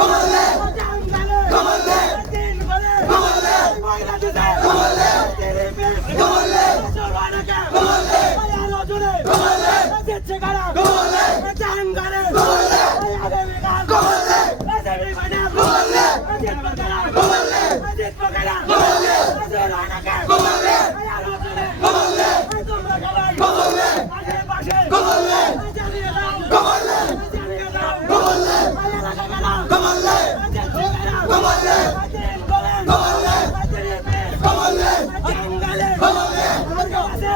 কমলে কমলে দিন বলে কমলে মহিলা দিতে কমলে কমলে কমলে আলো জুড়ে কমলে দিচ্ছে গাড়া কমলে জাহাঙ্গারে কমলে আগামীকাল কমলে রাজবি বানা কমলে দিন বগড়া কমলে দিন বগড়া কমলে রানাকা কমলে আলো জুড়ে কমলে তোমরা গালাই কমলে আগে পাশে কমলে জানিয়ে দাও কমলে জানিয়ে দাও কমলে আয়ালা গানা কমলে দিচ্ছে গাড়া কমলে দিন বলে কমলে কমলে জাহাঙ্গারে কমলে কমলে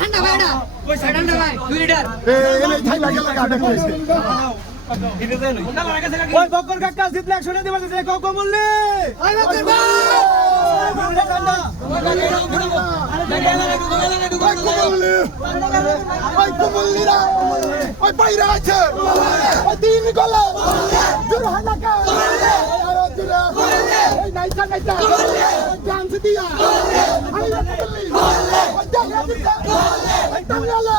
ঠান্ডা ভাই না ঠান্ডা ভাই 2 লিটার ওই বকর কাকা জিতলে 100 টাকা দিবা যে কোকো বললি ওই বকর ভাই ঠান্ডা ওই কুমল্লিরা ওই বাইরে আছে ওই তিন গলা জোর হানাকা আর জোর এই নাইসা নাইসা ডান্স দিয়া ওই কুমল্লি ওই ডান্স দিয়া ওই টাঙ্গালে